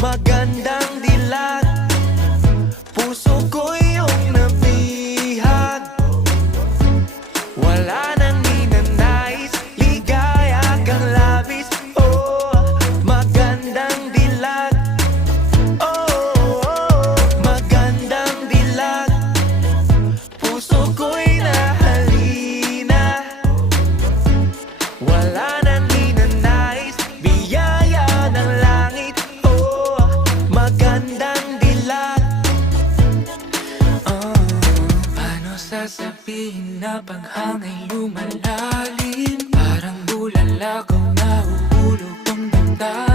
magandang dilag. Puso ko iyong nabihag. Wala nang ninanais, ligaya kang labis. Oh, magandang dilag. Oh, magandang dilag. Puso ko'y nahalina. Wala nang ninanais, biyaya ng langit. Oh, magandang dilag. Paano sasabihin na paghangay lumalalim? Parang bulalakaw na uhulog ang damdamin.